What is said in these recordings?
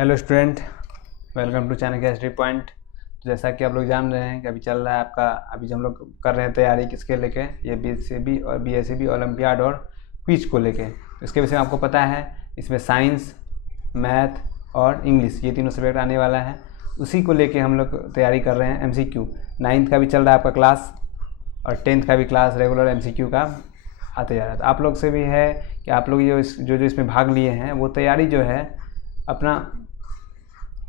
Hello student, welcome to channel chemistry point. जैसा कि आप लोग जान रहे हैं कि अभी चल रहा है आपका, अभी जो हम लोग कर रहे हैं तैयारी किसके लेके, ये बीएससीबी और बीएससीबी ओलंपियाड और क्विज को लेके। इसके विषय में आपको पता है, इसमें साइंस, मैथ और इंग्लिश ये तीनों सब्जेक्ट आने वाला है। उसी को लेके हम लोग तैयारी कर रहे हैं। एमसीक्यू 9th का भी चल रहा है आपका क्लास और 10th का भी क्लास रेगुलर एमसीक्यू का आते जा रहा है। तो आप लोग से भी है कि आप लोग जो इसमें भाग लिए हैं वो तैयारी जो है अपना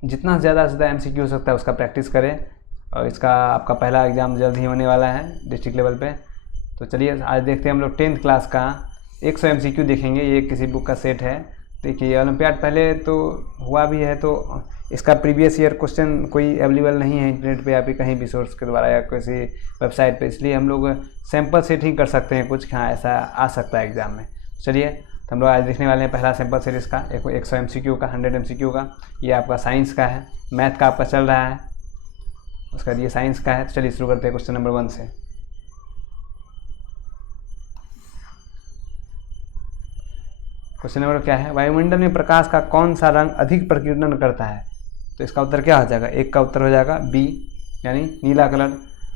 जितना ज़्यादा से ज़्यादा एमसीक्यू हो सकता है उसका प्रैक्टिस करें। और इसका आपका पहला एग्ज़ाम जल्द ही होने वाला है डिस्ट्रिक्ट लेवल पे। तो चलिए आज देखते हैं हम लोग 10th क्लास का 100 एमसीक्यू देखेंगे। ये किसी बुक का सेट है। देखिए ओलंपियाड पहले तो हुआ भी है, तो इसका प्रीवियस ईयर क्वेश्चन कोई अवेलेबल नहीं है इंटरनेट पे या फिर कहीं भी सोर्स के द्वारा या किसी वेबसाइट पे, इसलिए हम लोग सैम्पल सेट ही कर सकते हैं कुछ। हाँ, ऐसा आ सकता है एग्ज़ाम में। चलिए तो हम लोग आज देखने वाले हैं पहला सैम्पल सीरीज़ का 100 एमसीक्यू का, 100 एमसीक्यू का। ये आपका साइंस का है, मैथ का आपका चल रहा है, उसका ये साइंस का है। तो चलिए शुरू करते हैं क्वेश्चन नंबर 1 से। क्वेश्चन नंबर क्या है, वायुमंडल में प्रकाश का कौन सा रंग अधिक प्रकीर्णन करता है? तो इसका उत्तर क्या हो जाएगा? एक का उत्तर हो जाएगा बी, यानी नीला कलर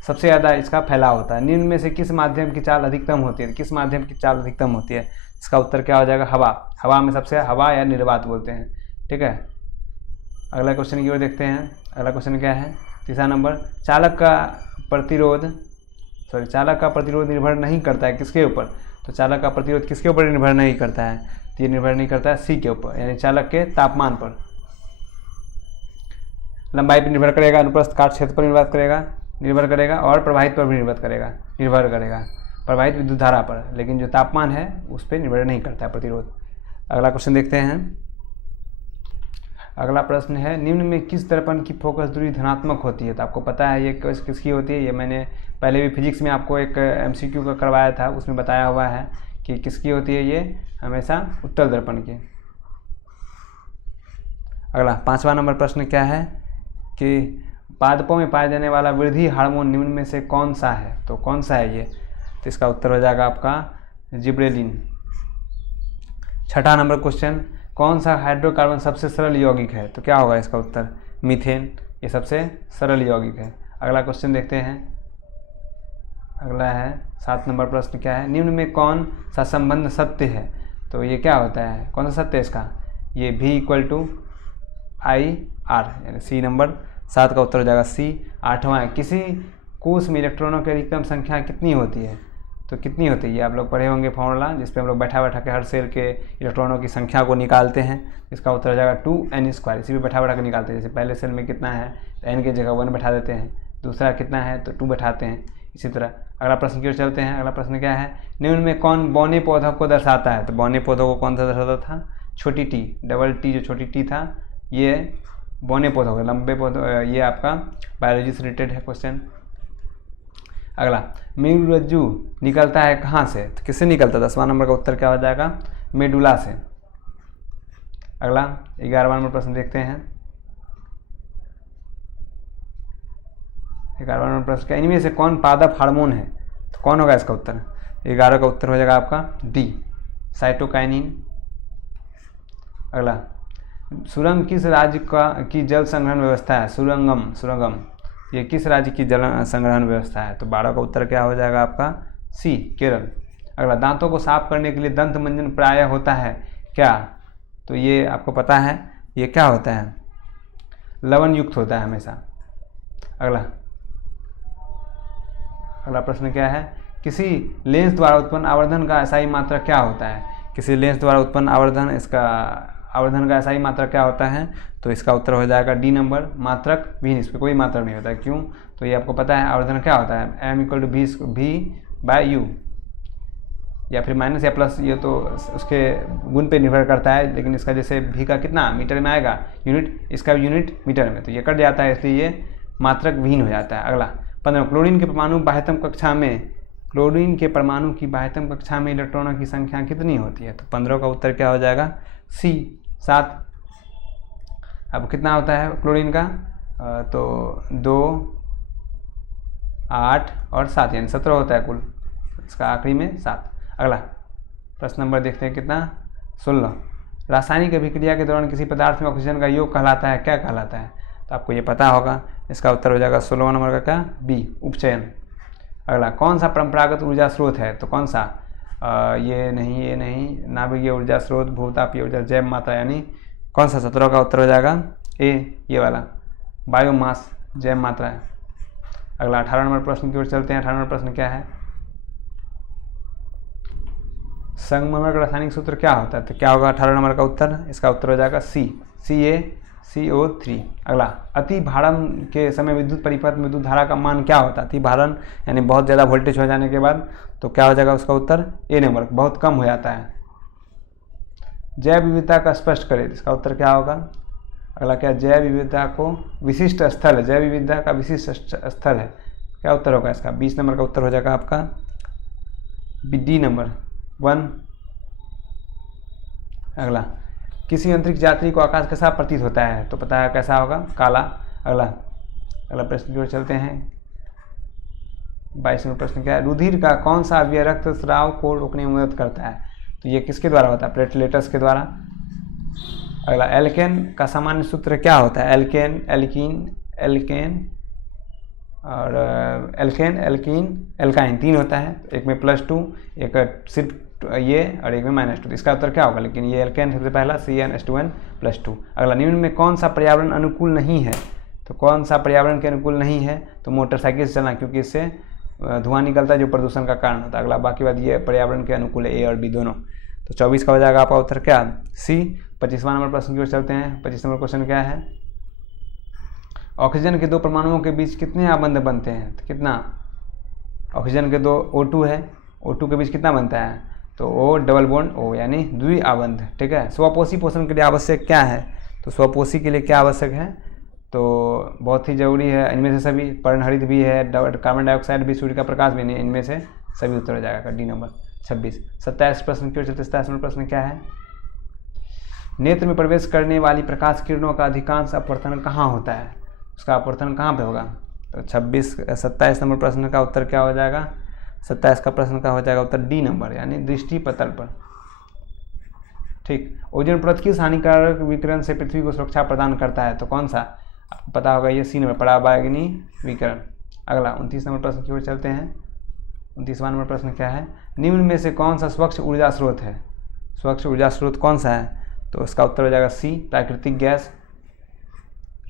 सबसे ज़्यादा इसका फैलाव होता है। निम्न में से किस माध्यम की चाल अधिकतम होती है? किस माध्यम की चाल अधिकतम होती है? इसका उत्तर क्या हो जाएगा? हवा। हवा में सबसे हवा या निर्वात बोलते हैं। ठीक है, अगला क्वेश्चन की ओर देखते हैं। अगला क्वेश्चन क्या है? तीसरा नंबर, चालक का प्रतिरोध निर्भर नहीं करता है किसके ऊपर? तो चालक का प्रतिरोध किसके ऊपर निर्भर नहीं करता है? तो ये निर्भर नहीं करता है सी के ऊपर, यानी चालक के तापमान पर। लंबाई पर निर्भर करेगा, अनुप्रस्थ काट क्षेत्र पर निर्भर करेगा और प्रवाहित पर भी निर्भर करेगा प्रवाहित विद्युत धारा पर, लेकिन जो तापमान है उस पर निर्भर नहीं करता है प्रतिरोध। अगला क्वेश्चन देखते हैं। अगला प्रश्न है, निम्न में किस दर्पण की फोकस दूरी धनात्मक होती है? तो आपको पता है ये किसकी होती है। ये मैंने पहले भी फिजिक्स में आपको एक एमसीक्यू का करवाया था, उसमें बताया हुआ है कि किसकी होती है। ये हमेशा उत्तल दर्पण की। अगला 5वां नंबर प्रश्न क्या है कि पादपों में पाया जाने वाला वृद्धि हार्मोन निम्न में से कौन सा है? तो कौन सा है ये? तो इसका उत्तर हो जाएगा आपका जिब्रेलिन। 6वां नंबर क्वेश्चन, कौन सा हाइड्रोकार्बन सबसे सरल यौगिक है? तो क्या होगा इसका उत्तर? मीथेन, ये सबसे सरल यौगिक है। अगला क्वेश्चन देखते हैं। अगला है 7 नंबर प्रश्न क्या है, निम्न में कौन सा संबंध सत्य है? तो ये क्या होता है, कौन सा सत्य है इसका? ये V = I/R, यानी सी नंबर 7 का उत्तर हो जाएगा सी। 8वां है, किसी कोष में इलेक्ट्रॉनों की अधिकतम संख्या कितनी होती है? तो कितनी होती है ये आप लोग पढ़े होंगे फॉर्मूला, जिसपे हम लोग बैठा के हर सेल के इलेक्ट्रॉनों की संख्या को निकालते हैं। इसका उत्तर हो जाएगा 2n²। इसी पे बैठा के निकालते हैं। जैसे पहले सेल में कितना है तो n की जगह 1 बैठा देते हैं, दूसरा कितना है तो 2 बैठाते हैं। इसी तरह अगला प्रश्न की ओर चलते हैं। अगला प्रश्न क्या है, निम्न में कौन बौने पौधों को दर्शाता है? तो बौने पौधों को कौन सा दर्शाता था? छोटी टी, डबल टी जो छोटी टी था, ये बौने पौधों को, लंबे पौधों, ये आपका बायोलॉजी से रिलेटेड है क्वेश्चन। अगला, मेरुरज्जु निकलता है कहाँ से? तो किससे निकलता है? 10वां नंबर का उत्तर क्या हो जाएगा? मेडुला से। अगला 11वां नंबर प्रश्न देखते हैं। 11वां नंबर प्रश्न क्या, इनमें से कौन पादप हार्मोन है? तो कौन होगा इसका उत्तर? 11 का उत्तर हो जाएगा आपका डी, साइटोकाइनिन। अगला, सुरंग किस राज्य की जल संग्रहण व्यवस्था है? सुरंगम ये किस राज्य की जल संग्रहण व्यवस्था है? तो 12 का उत्तर क्या हो जाएगा आपका सी, केरल। अगला, दांतों को साफ करने के लिए दंत मंजन प्रायः होता है क्या? तो ये आपको पता है ये क्या होता है? लवण युक्त होता है हमेशा। अगला प्रश्न क्या है, किसी लेंस द्वारा उत्पन्न आवर्धन का SI मात्रक क्या होता है? किसी लेंस द्वारा उत्पन्न आवर्धन का SI मात्रक क्या होता है? तो इसका उत्तर हो जाएगा डी नंबर, मात्रक विहीन। इस पर कोई मात्रक नहीं होता है। क्यों? तो ये आपको पता है आवर्धन क्या होता है, M = V/U, या फिर माइनस या प्लस, ये तो उसके गुण पे निर्भर करता है। लेकिन इसका जैसे V का कितना मीटर में आएगा यूनिट, इसका यूनिट मीटर में, तो ये कट जाता है, इसलिए ये मात्रक विहीन हो जाता है। अगला 15, क्लोरीन के परमाणु की बाह्यतम कक्षा में इलेक्ट्रॉनों की संख्या कितनी होती है? तो 15 का उत्तर क्या हो जाएगा सी, 7। अब कितना होता है क्लोरीन का? तो 2, 8 और 7, यानी 17 होता है कुल, इसका आखिरी में 7। अगला प्रश्न नंबर देखते हैं कितना, 16, रासायनिक अभिक्रिया के दौरान किसी पदार्थ में ऑक्सीजन का योग कहलाता है, क्या कहलाता है? तो आपको ये पता होगा। इसका उत्तर हो जाएगा 16 नंबर का क्या, बी, उपचयन। अगला, कौन सा परंपरागत ऊर्जा स्रोत है? तो कौन सा? ये नहीं, नाभिकीय ऊर्जा स्रोत, भूतापीय ऊर्जा, जैव मात्रा, यानी कौन सा? 17 का उत्तर हो जाएगा ए, ये वाला, बायोमास, जैव मात्रा है। अगला 18 नंबर प्रश्न की ओर चलते हैं। 18 नंबर प्रश्न क्या है? संगमरमर का रासायनिक सूत्र क्या होता है? तो क्या होगा 18 नंबर का उत्तर? इसका उत्तर हो जाएगा सी, CaCO3। अगला, अति भारण के समय विद्युत परिपथ में विद्युत धारा का मान क्या होता है? अति भारण यानी बहुत ज़्यादा वोल्टेज हो जाने के बाद, तो क्या हो जाएगा उसका उत्तर? ए नंबर, बहुत कम हो जाता है। जैव विविधता का स्पष्ट करें, इसका उत्तर क्या होगा? अगला, क्या जैव विविधता को विशिष्ट स्थल है? जैव विविधता का विशिष्ट स्थल है, क्या उत्तर होगा इसका? 20 नंबर का उत्तर हो जाएगा आपका डी नंबर 1। अगला, किसी अंतरिक्ष यात्री को आकाश कैसा प्रतीत होता है? तो पता है कैसा होगा, काला। अगला प्रश्न की ओर चलते हैं। 22 नंबर प्रश्न क्या है? रुधिर का कौन सा अवयव रक्त स्राव को रोकने में मदद करता है? तो ये किसके द्वारा होता है? प्लेटलेट्स के द्वारा। अगला, एल्केन का सामान्य सूत्र क्या होता है? एल्केन और एल्काइन 3 होता है, एक में +2, एक सिर्फ ये, और एक में -2। इसका उत्तर क्या होगा? लेकिन ये एल्केन सबसे पहला, CnH2n+2। अगला, निम्न में कौन सा पर्यावरण अनुकूल नहीं है? तो कौन सा पर्यावरण के अनुकूल नहीं है? तो मोटरसाइकिल से चलना, क्योंकि इससे धुआं निकलता है जो प्रदूषण का कारण होता है। अगला, बाकी बात ये पर्यावरण के अनुकूल है, ए और बी दोनों। तो 24 का हो जाएगा आपका उत्तर क्या, सी। 25वां नंबर प्रश्न की ओर चलते हैं। 25 नंबर क्वेश्चन क्या है? ऑक्सीजन के 2 परमाणुओं के बीच कितने आबंध बनते हैं? तो कितना? ऑक्सीजन के 2 O2 है, O2 के बीच कितना बनता है? तो O डबल बॉन्ड O, यानी द्वि आबंध। ठीक है। स्वपोषी पोषण के लिए आवश्यक क्या है? तो स्वपोषी के लिए क्या आवश्यक है? तो बहुत ही जरूरी है इनमें से सभी, पर्णहरित भी है, कार्बन डाइऑक्साइड भी, सूर्य का प्रकाश भी नहीं, इनमें से सभी उत्तर हो जाएगा डी नंबर 26। 27 प्रश्न की ओर चलते। 27 नंबर प्रश्न क्या है? नेत्र में प्रवेश करने वाली प्रकाश किरणों का अधिकांश अपवर्तन कहाँ होता है? उसका अपवर्तन कहाँ पे होगा? तो 27 नंबर प्रश्न का उत्तर क्या हो जाएगा? 27 का प्रश्न का हो जाएगा उत्तर डी नंबर, यानी दृष्टि पतल पर। ठीक। ओजोन परत किस हानिकारक विकिरण से पृथ्वी को सुरक्षा प्रदान करता है? तो कौन सा? आपको पता होगा ये सी नंबर, पराबैंगनी विकिरण। अगला 29 नंबर प्रश्न की ओर चलते हैं। 29वां नंबर प्रश्न क्या है? निम्न में से कौन सा स्वच्छ ऊर्जा स्रोत है? स्वच्छ ऊर्जा स्रोत कौन सा है? तो इसका उत्तर हो जाएगा सी, प्राकृतिक गैस।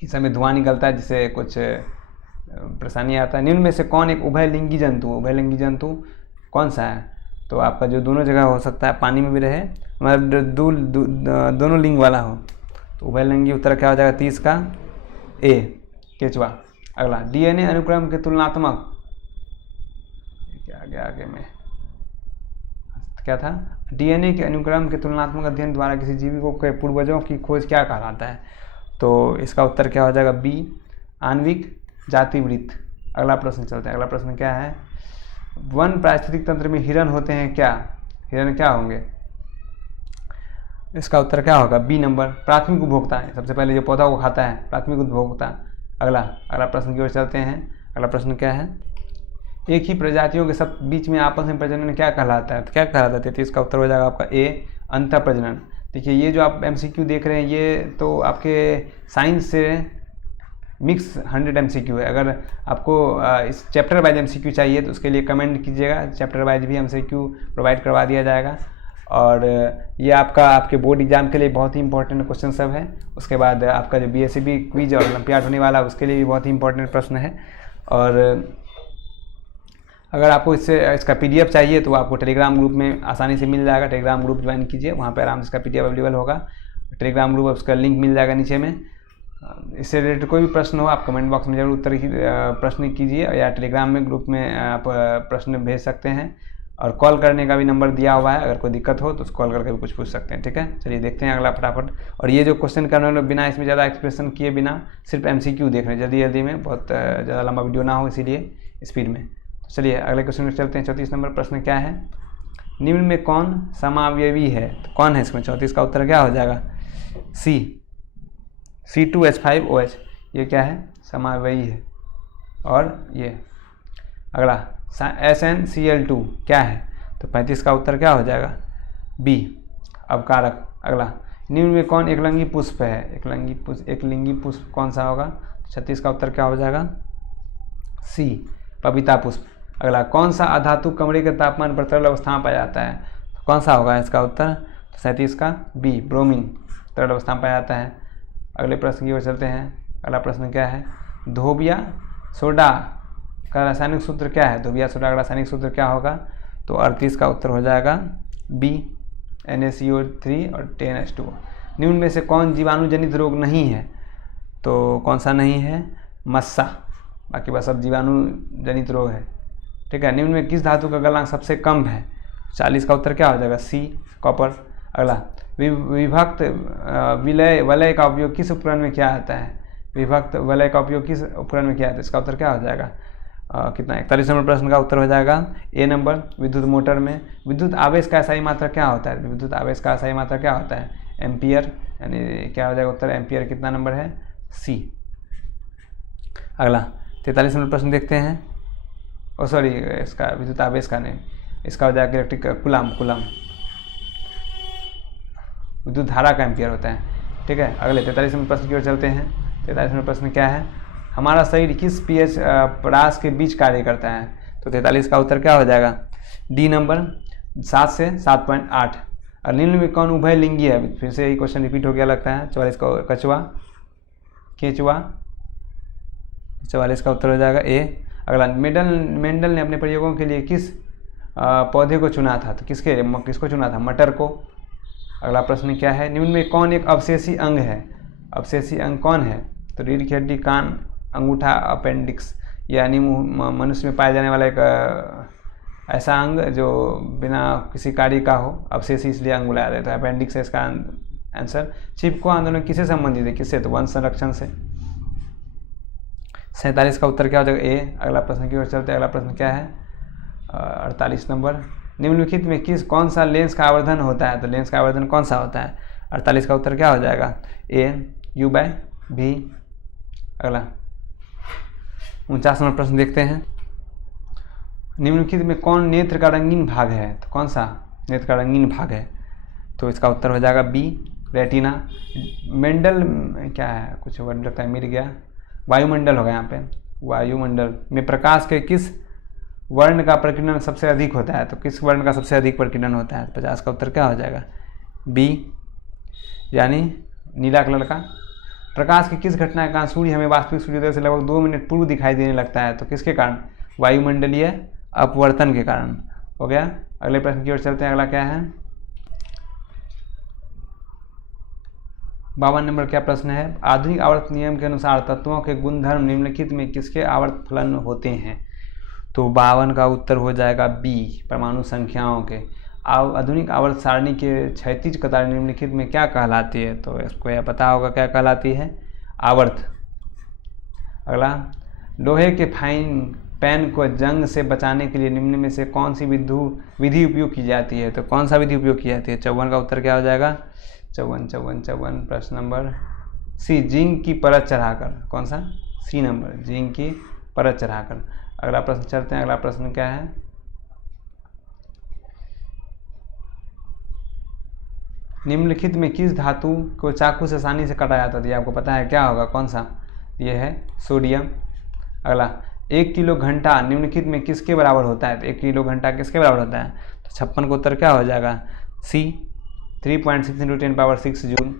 इस समय धुआं निकलता है जिससे कुछ परेशानी आता है। निम्न में से कौन एक उभयलिंगी जंतु कौन सा है? तो आपका जो दोनों जगह हो सकता है, पानी में भी रहे, मतलब दोनों लिंग वाला हो, तो उभयलिंगी उत्तर क्या हो जाएगा 30 का ए, केचुआ। अगला, डीएनए अनुक्रम के तुलनात्मक, आगे में क्या था? डीएनए के अनुक्रम के तुलनात्मक अध्ययन द्वारा किसी जीवी के पूर्वजों की खोज क्या कहलाता है? तो इसका उत्तर क्या हो जाएगा? बी, आणविक जातिवृत्त। अगला प्रश्न चलते हैं। अगला प्रश्न क्या है? वन पारिस्थितिक तंत्र में हिरन होते हैं क्या? हिरन क्या होंगे? इसका उत्तर क्या होगा? बी नंबर, प्राथमिक उपभोक्ता है, सबसे पहले जो पौधा को खाता है, प्राथमिक उपभोक्ता। अगला प्रश्न की ओर चलते हैं। अगला प्रश्न क्या है? एक ही प्रजातियों के सब बीच में आपस में प्रजनन क्या कहलाता है? तो क्या कहलाता है? तो इसका उत्तर हो जाएगा आपका ए, अंतः प्रजनन। देखिए ये जो आप MCQ देख रहे हैं ये तो आपके साइंस से मिक्स 100 MCQ है। अगर आपको इस चैप्टर वाइज MCQ चाहिए तो उसके लिए कमेंट कीजिएगा, चैप्टर वाइज भी MCQ प्रोवाइड करवा दिया जाएगा। और ये आपके बोर्ड एग्जाम के लिए बहुत ही इंपॉर्टेंट क्वेश्चन सब है। उसके बाद आपका जो BSCB क्विज और ओलंपियाड होने वाला है उसके लिए भी बहुत ही इंपॉर्टेंट प्रश्न है। और अगर आपको इसका PDF चाहिए तो आपको टेलीग्राम ग्रुप में आसानी से मिल जाएगा। टेलीग्राम ग्रुप ज्वाइन कीजिए, वहाँ पर आराम से इसका PDF अवेलेबल होगा। टेलीग्राम ग्रुप, उसका लिंक मिल जाएगा नीचे में। इससे रिलेटेड कोई भी प्रश्न हो आप कमेंट बॉक्स में जरूर प्रश्न कीजिए, या टेलीग्राम में ग्रुप में आप प्रश्न भेज सकते हैं। और कॉल करने का भी नंबर दिया हुआ है, अगर कोई दिक्कत हो तो कॉल करके भी कुछ पूछ सकते हैं। ठीक है, चलिए देखते हैं अगला फटाफट। और ये जो क्वेश्चन करने वाले बिना इसमें ज़्यादा एक्सप्रेशन किए बिना सिर्फ MCQ देख रहे हैं जल्दी में, बहुत ज़्यादा लंबा वीडियो ना हो इसीलिए स्पीड में। तो चलिए अगले क्वेश्चन में चलते हैं। 34 नंबर प्रश्न क्या है? निम्न में कौन समावयवी है? तो कौन है इसमें? 34 का उत्तर क्या हो जाएगा? सी, C2H5OH। ये क्या है? समावयवी है। और ये अगला SnCl2 क्या है? तो 35 का उत्तर क्या हो जाएगा? बी, अवकारक। अगला, निम्न में कौन एकलिंगी पुष्प है? एकलिंगी पुष्प कौन सा होगा? 36 का उत्तर क्या हो जाएगा? सी, पपीता पुष्प। अगला, कौन सा अधातु कमरे के तापमान पर तरल अवस्था में पाया जाता है? तो कौन सा होगा इसका उत्तर? 37 का बी, ब्रोमीन तरल अवस्था में पाया जाता है। अगले प्रश्न की ओर चलते हैं। अगला प्रश्न क्या है? धोबिया सोडा का रासायनिक सूत्र क्या है? धोबिया सोडा का रासायनिक सूत्र क्या होगा? तो 38 का उत्तर हो जाएगा बी, NaCO3 और 10H2O। निम्न में से कौन जीवाणु जनित रोग नहीं है? तो कौन सा नहीं है? मस्सा, बाकी बस सब जीवाणु जनित रोग है। ठीक है। निम्न में किस धातु का गलनांक सबसे कम है? 40 का उत्तर क्या हो जाएगा? सी, कॉपर। अगला, विभक्त वलय का उपयोग किस उपकरण में किया जाता है? विभक्त वलय का उपयोग किस उपकरण में किया जाता है? इसका उत्तर क्या हो जाएगा? कितना 41 नंबर प्रश्न का उत्तर हो जाएगा ए नंबर, विद्युत मोटर में। विद्युत आवेश का SI मात्रा क्या होता है? विद्युत आवेश का SI मात्रा क्या होता है? एम्पियर, यानी क्या हो जाएगा उत्तर? एम्पियर कितना नंबर है? सी। अगला 43 नंबर प्रश्न देखते हैं। सॉरी, इसका विद्युत आवेश का नहीं, इसका हो जाएगा इलेक्ट्रिक कुलाम। विद्युत धारा का एम्पियर होता है। ठीक है। अगले 43 नंबर प्रश्न की ओर चलते हैं। 43 नंबर प्रश्न क्या है? हमारा शरीर किस pH परास के बीच कार्य करता है? तो 43 का उत्तर क्या हो जाएगा? डी नंबर, 7 से 7.8। और निम्न में कौन उभय लिंगी है? फिर से यही क्वेश्चन रिपीट हो गया लगता है। 44 का कछुआ, केचुआ। 44 का उत्तर हो जाएगा ए। अगला, मेंडल ने अपने प्रयोगों के लिए किस पौधे को चुना था? तो किसको चुना था? मटर को। अगला प्रश्न क्या है? निम्न में कौन एक अवशेषी अंग है? अवशेषी अंग कौन है? तो रीढ़ की हड्डी, कान, अंगूठा, अपेंडिक्स, यानी मनुष्य में पाया जाने वाला एक ऐसा अंग जो बिना किसी कार्य का हो, अवशेषी इसलिए अंग बुलाया जाता है। अपेंडिक्स है इसका आंसर। चिपको आंदोलन किससे संबंधित है? किससे? तो वन संरक्षण से। 47 का उत्तर क्या हो जाएगा? ए। अगला प्रश्न की ओर चलते हैं। अगला प्रश्न क्या है? 48 नंबर, निम्नलिखित में कौन सा लेंस का आवर्धन होता है? तो लेंस का आवर्धन कौन सा होता है? 48 का उत्तर क्या हो जाएगा? ए, U/V। अगला 49 नंबर प्रश्न देखते हैं। निम्नलिखित में कौन नेत्र का रंगीन भाग है? तो कौन सा नेत्र का रंगीन भाग है? तो इसका उत्तर हो जाएगा बी, रेटिना। मेंडल क्या है? कुछ वर्ड लगता है मिल गया, वायुमंडल होगा यहाँ पे। वायुमंडल में प्रकाश के किस वर्ण का प्रकीर्णन सबसे अधिक होता है? तो किस वर्ण का सबसे अधिक प्रकीर्णन होता है? 50 का उत्तर क्या हो जाएगा? बी, यानी नीला कलर का। प्रकाश की किस घटना के कारण सूर्य हमें वास्तविक सूर्योदय से लगभग 2 मिनट पूर्व दिखाई देने लगता है? तो किसके कारण? वायुमंडलीय अपवर्तन के कारण। हो गया। अगले प्रश्न की ओर चलते हैं। अगला क्या है? 52 नंबर क्या प्रश्न है? आधुनिक आवर्त नियम के अनुसार तत्वों के गुणधर्म निम्नलिखित में किसके आवर्त फलन होते हैं? तो 52 का उत्तर हो जाएगा बी, परमाणु संख्याओं के। आधुनिक आवर्त सारणी के क्षैतिज कतार निम्नलिखित में क्या कहलाती है? तो इसको यह पता होगा क्या कहलाती है? आवर्त। अगला, लोहे के फाइन पैन को जंग से बचाने के लिए निम्न में से कौन सी विधि उपयोग की जाती है? तो कौन सा विधि उपयोग की जाती है? 54 का उत्तर क्या हो जाएगा? 54 प्रश्न नंबर सी, जिंक की परत चढ़ाकर। कौन सा? सी नंबर, जिंक की परत चढ़ाकर। अगला प्रश्न चलते हैं। अगला प्रश्न क्या है? निम्नलिखित में किस धातु को चाकू से आसानी से काटा जाता है? आपको पता है क्या होगा? कौन सा? ये है सोडियम। अगला, 1 किलो घंटा निम्नलिखित में किसके बराबर होता है? तो 1 किलो घंटा किसके बराबर होता है? तो 56 का उत्तर क्या हो जाएगा? सी, 3.6 × 10⁻6 जूल।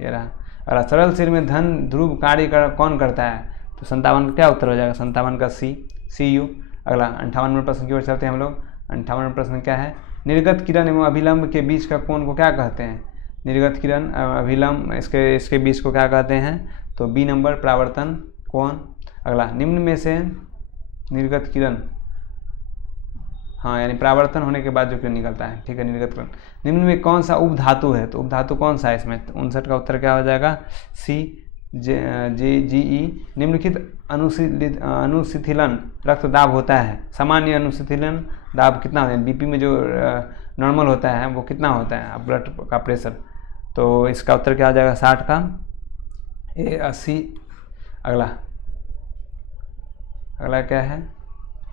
ये रहा। अगला, सरल सिर में धन ध्रुव कार्य कौन करता है? तो 57 का क्या उत्तर हो जाएगा? 57 का सी, CU। अगला 58 नंबर प्रश्न की ओर चलते हैं हम लोग। 58 नंबर प्रश्न क्या है? निर्गत किरण एवं अभिलंब के बीच का कोण को क्या कहते हैं? निर्गत किरण अभिलंब इसके बीच को क्या कहते हैं? तो बी नंबर, परावर्तन कोण। अगला, निम्न में से निर्गत किरण, हाँ, यानी परावर्तन होने के बाद जो किरण निकलता है। ठीक है, निर्गत किरण। निम्न में कौन सा उपधातु है? तो उपधातु कौन सा है इसमें? 59 का उत्तर क्या हो जाएगा? सी, GE। निम्नलिखित अनुशिथिलन रक्तदाब होता है। सामान्य अनुशिथिलन दाब कितना होता है? बीपी में जो नॉर्मल होता है वो कितना होता है ब्लड का प्रेशर? तो इसका उत्तर क्या हो जाएगा? 60 का ए, 80। अगला क्या है?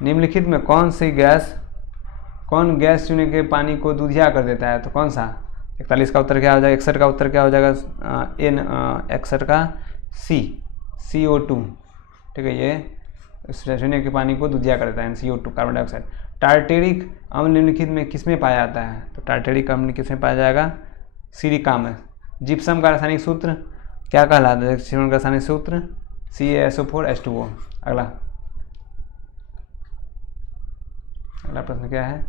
निम्नलिखित में कौन गैस चूने के पानी को दूधिया कर देता है? तो कौन सा? 41 का उत्तर क्या हो जाएगा, 61 का उत्तर क्या हो जाएगा, 61 का CO2, ठीक है, ये शून्य के पानी को दूधिया कर देता है, CO2 कार्बन डाइऑक्साइड। टार्टेरिक अम्ल निम्नलिखित में किसमें पाया जाता है, तो टार्टेरिक अम्ल किसमें पाया जाएगा, सिलिका में। जिप्सम का रासायनिक सूत्र क्या कहलाता है, जिप्सम का रासायनिक सूत्र CaSO4H2O। अगला प्रश्न क्या है,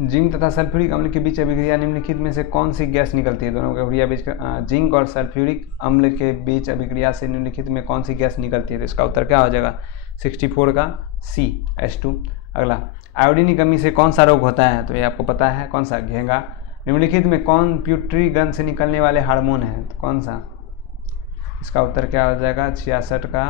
जिंक तथा सल्फ्यूरिक अम्ल के बीच अभिक्रिया निम्नलिखित में से कौन सी गैस निकलती है, दोनों अभिक्रिया बीच जिंक और सल्फ्यूरिक अम्ल के बीच अभिक्रिया से निम्नलिखित में कौन सी गैस निकलती है, तो इसका उत्तर क्या हो जाएगा, 64 का CH2। अगला, आयोडीन की कमी से कौन सा रोग होता है, तो ये आपको पता है, कौन सा, घेंगा। निम्नलिखित में कौन प्यूटरी ग्रंथ से निकलने वाले हार्मोन है, तो कौन सा, इसका उत्तर क्या हो जाएगा, 66 का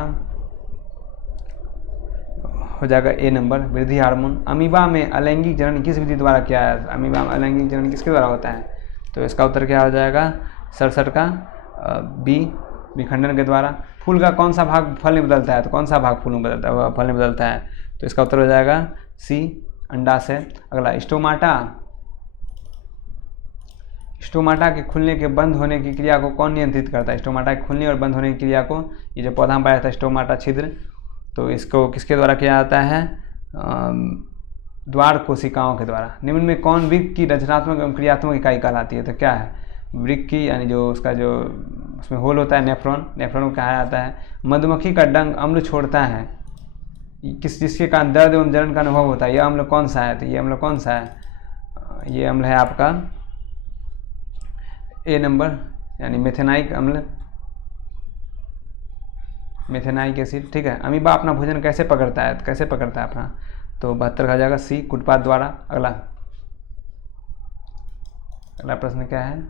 हो जाएगा A नंबर, वृद्धि हार्मोन। अमीबा में अलैंगिक जनन किस विधि द्वारा किया है, अमीबा में अलैंगिक जनन किसके द्वारा होता है, तो इसका उत्तर क्या हो जाएगा, 67 का B, विखंडन के द्वारा। फूल का कौन सा भाग फल में बदलता है, तो कौन सा भाग फूल में बदलता है, फल में बदलता है, तो इसका उत्तर हो जाएगा C, अंडा से। अगला, स्टोमाटा के खुलने के बंद होने की क्रिया को कौन नियंत्रित करता है, स्टोमाटा के खुलने और बंद होने की क्रिया को, ये जो पौधा में पाया जाता है स्टोमाटा छिद्र, तो इसको किसके द्वारा किया जाता है, द्वार कोशिकाओं के द्वारा। निम्न में कौन वृक्क की रचनात्मक एवं क्रियात्मक इकाई कहलाती है, तो क्या है, वृक्क की, यानी जो उसका जो उसमें होल होता है नेफ्रॉन को कहा जाता है। मधुमक्खी का डंक अम्ल छोड़ता है जिसके कारण दर्द एवं जलन का अनुभव होता है, यह अम्ल कौन सा है, तो ये अम्ल कौन सा है, ये अम्ल है आपका A नंबर, यानी मेथेनाइक अम्ल, मेथेनाइक एसिड, ठीक है। अमीबा अपना भोजन कैसे पकड़ता है, कैसे पकड़ता है अपना, तो 72 का जाएगा C, कुटपात द्वारा। अगला प्रश्न क्या है,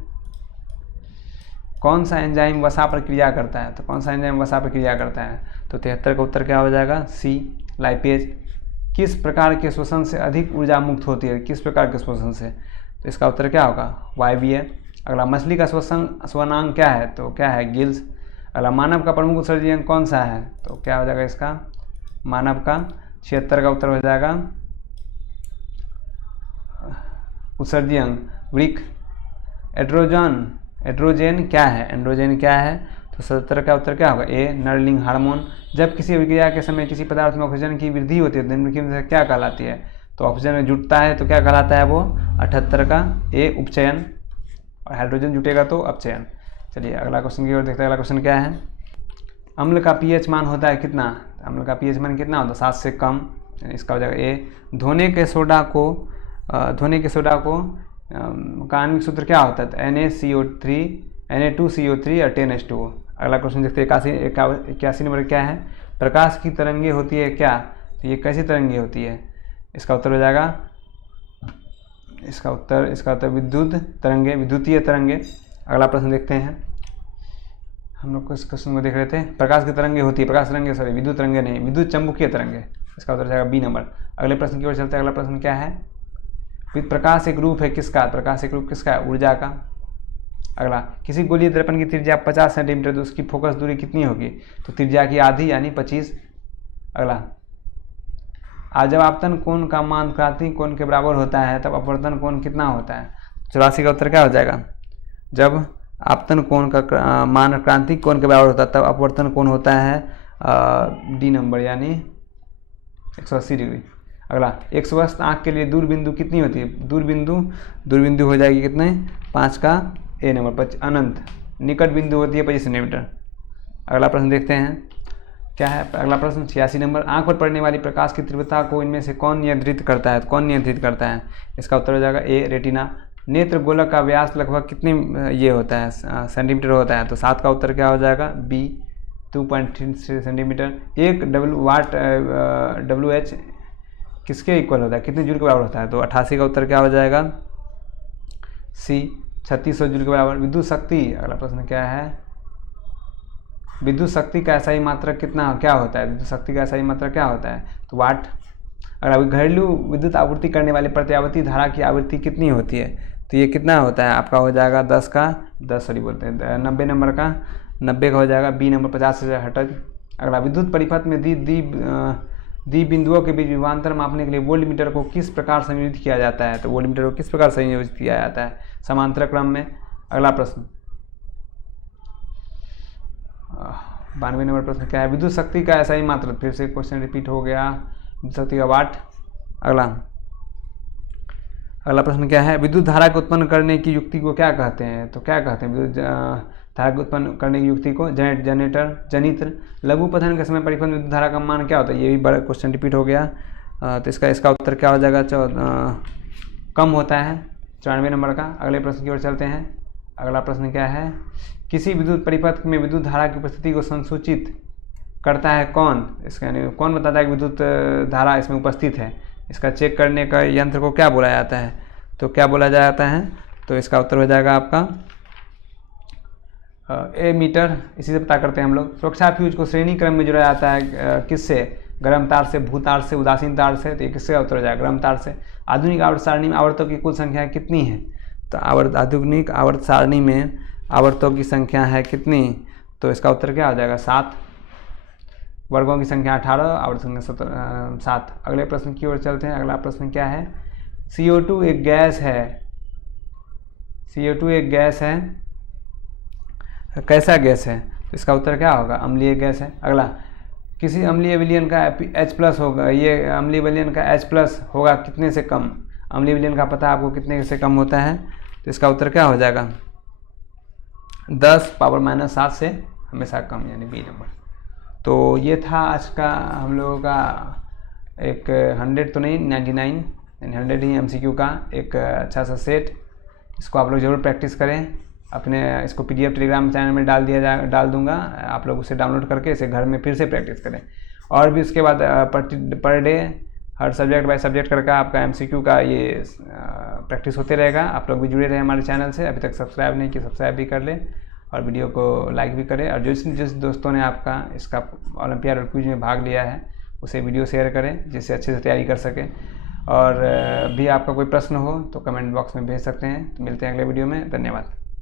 कौन सा एंजाइम वसा पर क्रिया करता है, तो कौन सा एंजाइम वसा पर क्रिया करता है, तो 73 का उत्तर क्या हो जाएगा, C, लाइपेज। किस प्रकार के श्वसन से अधिक ऊर्जा मुक्त होती है, किस प्रकार के श्वसन से, तो इसका उत्तर क्या होगा, वायवीय। अगला, मछली का श्वसनांग क्या है, तो क्या है, गिल्स। अगला, मानव का प्रमुख उत्सर्जी अंग कौन सा है, तो क्या हो जाएगा इसका, मानव का 76 का उत्तर हो जाएगा उत्सर्जी अंग वृक्क। एड्रोजन क्या है, एंड्रोजन क्या है, तो 77 का उत्तर क्या होगा, A, नरलिंग हार्मोन। जब किसी अभिक्रिया के समय किसी पदार्थ में ऑक्सीजन की वृद्धि होती है तो निम्नलिखित में क्या कहलाती है, तो ऑक्सीजन में जुटता है तो क्या कहलाता है वो, 78 का A, उपचयन, और हाइड्रोजन जुटेगा तो अपचयन। चलिए अगला क्वेश्चन की ओर देखते हैं। अगला क्वेश्चन क्या है, अम्ल का pH मान होता है कितना, अम्ल का pH मान कितना होता है, 7 से कम, यानी इसका हो जाएगा A। धोने के सोडा को का आणविक सूत्र क्या होता है, तो NaCO3, Na2CO3 और 10H2O। अगला क्वेश्चन देखते हैं, 81 नंबर क्या है, प्रकाश की तरंगे होती है क्या, तो ये कैसी तरंगे होती है, इसका उत्तर हो जाएगा, इसका उत्तर विद्युतीय तरंगे। अगला प्रश्न देखते हैं, हम लोग इस क्वेश्चन को देख रहे थे, प्रकाश की तरंगे होती है, विद्युत तरंगे नहीं, विद्युत चंबकीय तरंगे, इसका उत्तर जाएगा B नंबर। अगले प्रश्न की ओर चलते हैं। अगला प्रश्न क्या है, प्रकाश एक रूप है किसका, प्रकाश एक रूप किसका है, ऊर्जा का। अगला, किसी गोलीय दर्पण की त्रिज्या 50 सेंटीमीटर तो उसकी फोकस दूरी कितनी होगी, तो त्रिज्या की आधी यानी 25। अगला, आज जब आपतन कोण का मान क्रांतिक कोण के बराबर होता है तब अपवर्तन कोण कितना होता है, 84 का उत्तर क्या हो जाएगा, जब आपतन कोण का मान क्रांतिक कोण के बराबर होता है तब अपवर्तन कोण होता है D नंबर, यानी 180 डिग्री। अगला, एक स्वस्थ आँख के लिए दूर बिंदु कितनी होती है, दूर बिंदु हो जाएगी कितने, 5 का A नंबर। अनंत निकट बिंदु होती है 25 सेंटीमीटर। अगला प्रश्न देखते हैं क्या है। अगला प्रश्न 86 नंबर, आँख पर पड़ने वाली प्रकाश की तीव्रता को इनमें से कौन नियंत्रित करता है, इसका उत्तर हो जाएगा A, रेटिना। नेत्र गोलक का व्यास लगभग कितने ये होता है, सेंटीमीटर होता है, तो 7 का उत्तर क्या हो जाएगा B, 2.3 सेंटीमीटर। एक WH किसके इक्वल होता है, कितने जूल के बराबर होता है, तो 88 का उत्तर क्या हो जाएगा C, 3600 जूल के बराबर। विद्युत शक्ति, अगला प्रश्न क्या है, विद्युत शक्ति का ऐसा ही मात्रक क्या होता है, विद्युत शक्ति का ऐसा ही मात्रक क्या होता है, तो वाट। अगर घरेलू विद्युत आपूर्ति करने वाले प्रत्यावर्ती धारा की आवृत्ति कितनी होती है, तो ये कितना होता है आपका हो जाएगा 90 नंबर का 90 का हो जाएगा B नंबर, 50 से हटक। अगला, विद्युत परिपथ में द्विबिंदुओं के बीच विभवांतर मापने के लिए वोल्टमीटर को किस प्रकार संयोजित किया जाता है? तो वोल्टमीटर को किस प्रकार संयोजित किया जाता है? समांतर क्रम में। अगला प्रश्न 92 नंबर प्रश्न क्या है? विद्युत शक्ति का ऐसा ही मात्रा, फिर से क्वेश्चन रिपीट हो गया, विद्युत शक्ति का वाट। अगला प्रश्न क्या है? विद्युत धारा को उत्पन्न करने की युक्ति को क्या कहते हैं? तो क्या कहते हैं? विद्युत धारा को उत्पन्न करने की युक्ति को जनित्र। लघु पठन के समय परिपथ विद्युत धारा का मान क्या होता है? ये भी बड़ा क्वेश्चन रिपीट हो गया। तो इसका उत्तर क्या हो जाएगा? कम होता है, 94 नंबर का। अगले प्रश्न की ओर चलते हैं। अगला प्रश्न क्या है? किसी विद्युत परिपथ में विद्युत धारा की उपस्थिति को संसूचित करता है कौन? इसका यानी कौन बताता है कि विद्युत धारा इसमें उपस्थित है? इसका चेक करने का यंत्र को क्या बोला जाता है? तो क्या बोला जाता है? तो इसका उत्तर हो जाएगा आपका एमीटर। इसी से पता करते हैं हम लोग। सुरक्षा फ्यूज को श्रेणी क्रम में जोड़ा जाता है किससे? गर्म तार से, भू तार से, उदासीन तार से। तो ये किससे उत्तर हो जाएगा? गर्म तार से। आधुनिक आवर्त सारणी में आवर्तों की कुल संख्या कितनी है? तो आधुनिक आवर्त सारणी में आवर्तों की संख्या है कितनी? तो इसका उत्तर क्या हो जाएगा? 7। वर्गों की संख्या 18, आवर्त संख्या 7। अगले प्रश्न की ओर चलते हैं। अगला प्रश्न क्या है? CO2 एक गैस है। CO2 एक गैस है, कैसा गैस है? तो इसका उत्तर क्या होगा? अम्लीय गैस है। अगला, किसी अम्लीय विलयन का H+ होगा, ये अम्लीय विलयन का H+ होगा कितने से कम? अम्लीय विलयन का पता आपको कितने से कम होता है? तो इसका उत्तर क्या हो जाएगा? 10⁻⁷ से हमेशा कम, यानी बी नंबर। तो ये था आज का हम लोगों का एक 100 तो नहीं 99 यानी 100 ही MCQ का एक अच्छा सा सेट। इसको आप लोग ज़रूर प्रैक्टिस करें। अपने इसको PDF टेलीग्राम चैनल में डाल दूंगा, आप लोग उसे डाउनलोड करके इसे घर में फिर से प्रैक्टिस करें। और भी उसके बाद per day her subject by subject करके आपका MCQ का ये प्रैक्टिस होते रहेगा। आप लोग भी जुड़े रहे हमारे चैनल से। अभी तक सब्सक्राइब नहीं किया, सब्सक्राइब भी कर लें और वीडियो को लाइक भी करें। और जिस दोस्तों ने आपका इसका ओलंपियाड और क्विज में भाग लिया है उसे वीडियो शेयर करें, जिससे अच्छे से तैयारी कर सकें। और भी आपका कोई प्रश्न हो तो कमेंट बॉक्स में भेज सकते हैं। तो मिलते हैं अगले वीडियो में। धन्यवाद।